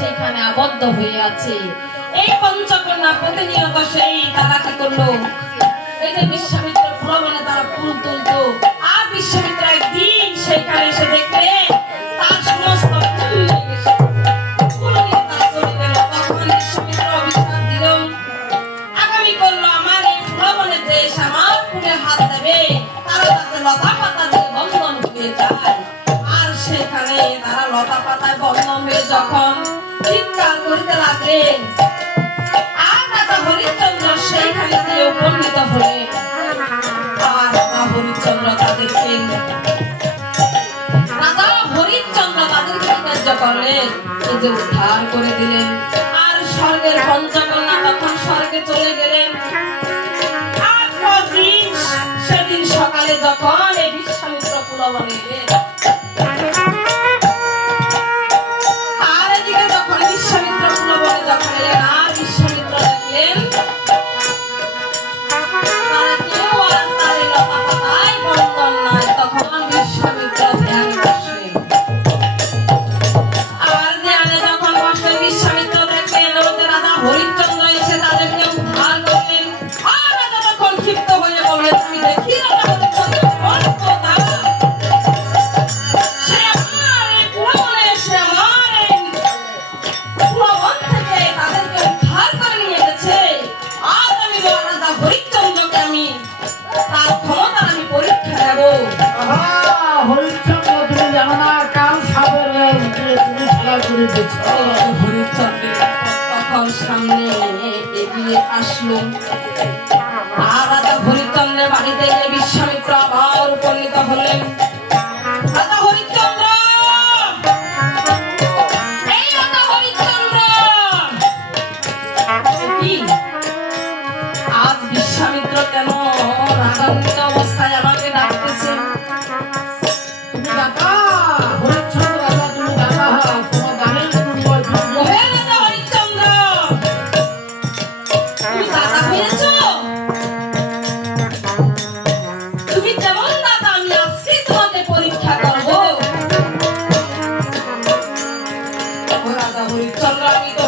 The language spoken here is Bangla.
সেখানে আবদ্ধ হয়ে আছে। এই পঞ্চকন্যা প্রতিনিয়ত সেই তারা কি করলো, এই যে বিশ্বামিত্র প্রবণে তারা ফুল তুলতো, আর বিশ্বামিত্র একদিন সেখানে এসে দেখলে তার সমস্ত ফুল হয়ে গেছে, ফুল নিয়ে তারা চলে গেল। তখন বিশ্বামিত্র অভিশাপ দিল, আগামী করলো আমার এই প্রবণে যে আমার ফুলে হাত দেবে তারা তাতে লতা পাতা দিয়ে বন্ধন হয়ে যায়। আর সেখানে তারা লতা পাতায় বন্ধন হয়ে যখন চিৎকার করতে লাগলেন, আর রাজা হরিশ্চন্দ্র সেইখানে গিয়ে উপনীত হলেন। আর রাজা হরিশ্চন্দ্র তাদেরকে সাহায্য করলেন, এই যে উদ্ধার করে দিলেন। আর স্বর্গের পঞ্চকন্যা তখন স্বর্গে চলে গেলেন। আর পরদিন সেদিন সকালে যখন এই বিশ্বামিত্র পুরবনে এলেন, তখন সামনে এগিয়ে আসলো। আর রাজা হরিশ্চন্দ্রের বাড়িতে গিয়ে বিশ্বামিত্র আবার উপনীত হলেন। রাজা হরিশ্চন্দ্র, এই রাজা হরিশ্চন্দ্র, আজ বিশ্বামিত্র কেন রাগান্বিত অবস্থায় আমাকে ডাকতেছে? হরিশ্চন্দ্র, আমি তো